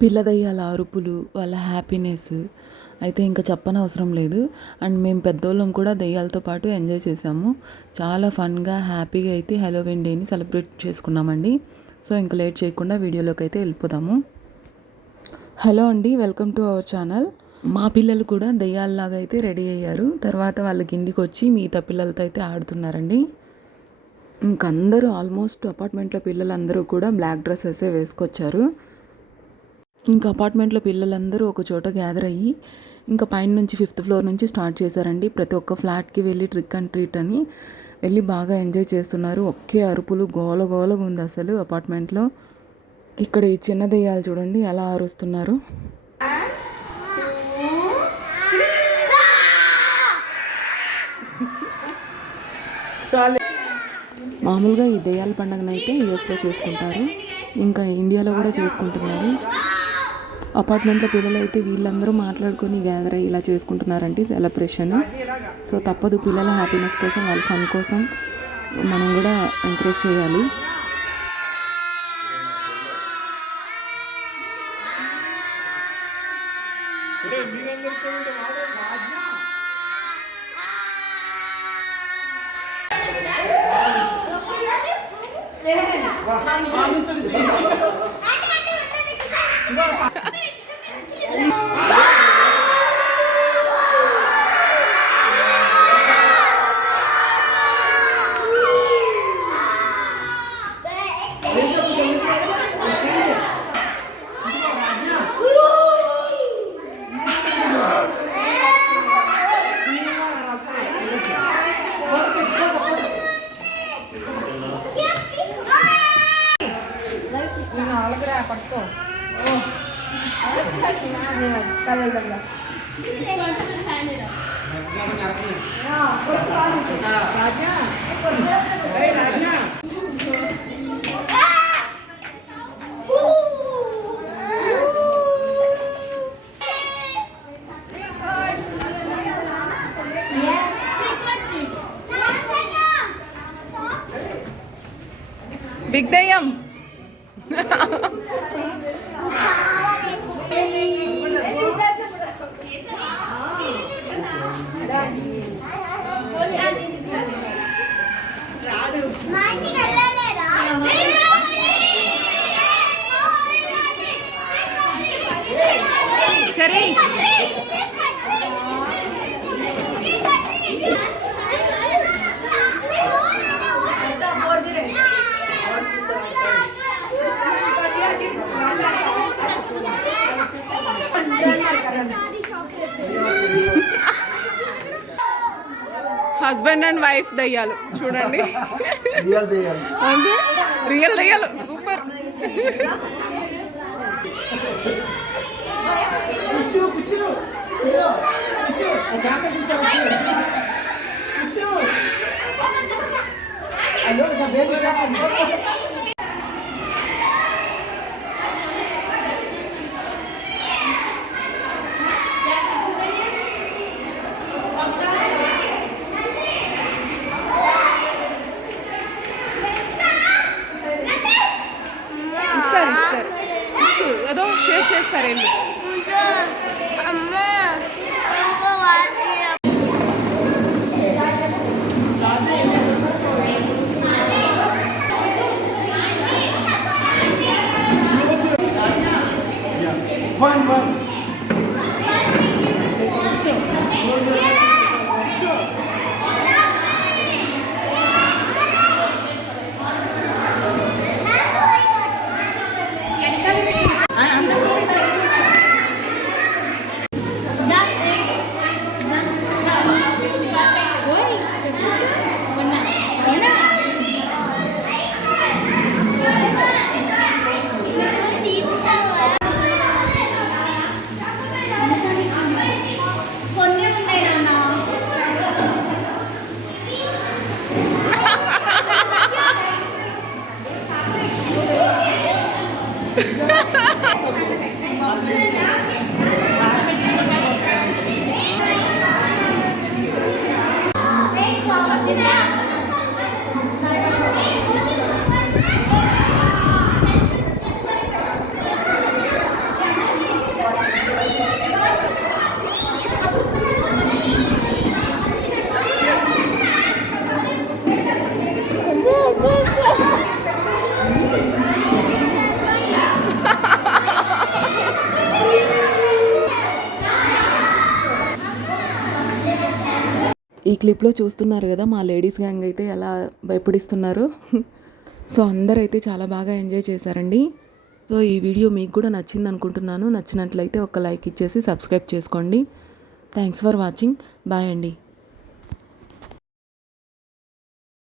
పిల్ల దయ్యాల అరుపులు, వాళ్ళ హ్యాపీనెస్ అయితే ఇంకా చెప్పనవసరం లేదు. అండ్ మేము పెద్దోళ్ళం కూడా దెయ్యాలతో పాటు ఎంజాయ్ చేసాము. చాలా ఫన్‌గా, హ్యాపీగా అయితే హాలోవీన్ డేని సెలబ్రేట్ చేసుకున్నామండి. సో, ఇంక లేట్ చేయకుండా వీడియోలోకి అయితే వెళ్ళిపోదాము. హలో అండి, వెల్కమ్ టు అవర్ ఛానల్. మా పిల్లలు కూడా దెయ్యాల్లాగా అయితే రెడీ అయ్యారు. తర్వాత వాళ్ళు కిందికొచ్చి మిగతా పిల్లలతో అయితే ఆడుతున్నారండి. ఇంకందరూ ఆల్మోస్ట్ అపార్ట్మెంట్లో పిల్లలందరూ కూడా బ్లాక్ డ్రెస్సెసే వేసుకొచ్చారు. ఇంకా అపార్ట్మెంట్లో పిల్లలందరూ ఒక చోట గ్యాదర్ అయ్యి ఇంకా పైన నుంచి 5th ఫ్లోర్ నుంచి స్టార్ట్ చేశారండి. ప్రతి ఒక్క ఫ్లాట్కి వెళ్ళి ట్రిక్ అండ్ ట్రీట్ అని వెళ్ళి బాగా ఎంజాయ్ చేస్తున్నారు. ఒకే అరుపులు, గోల గోలగా ఉంది అసలు అపార్ట్మెంట్లో. ఇక్కడ ఈ చిన్న దెయ్యాలు చూడండి ఎలా అరుస్తున్నారు. మామూలుగా ఈ దెయ్యాల పండుగనైతే యూఎస్లో చేసుకుంటారు, ఇంకా ఇండియాలో కూడా చేసుకుంటున్నారు. అపార్ట్మెంట్లో పిల్లలు అయితే వీళ్ళందరూ మాట్లాడుకొని గ్యాదర్ అయ్యి ఇలా చేసుకుంటున్నారంటే సెలబ్రేషన్. సో తప్పదు, పిల్లల హ్యాపీనెస్ కోసం, వాళ్ళ ఫన్ కోసం మనం కూడా ఎంకరేజ్ చేయాలి. పట్టుకో బిగ్ దయ్యం. సరే హస్బెండ్ అండ్ వైఫ్ దయ్యాలు చూడండి. అంటే రియల్ దయ్యాలు సూపర్. ఏదో షేర్ చేస్తారేంటి. ఈ క్లిప్లో చూస్తున్నారు కదా మా లేడీస్ గ్యాంగ్ అయితే ఎలా భయపడిస్తున్నారు. సో అందరైతే చాలా బాగా ఎంజాయ్ చేశారండి. సో ఈ వీడియో మీకు కూడా నచ్చింది అనుకుంటున్నాను. నచ్చినట్లయితే ఒక లైక్ ఇచ్చేసి సబ్స్క్రైబ్ చేసుకోండి. Thanks for watching. బాయ్ అండి.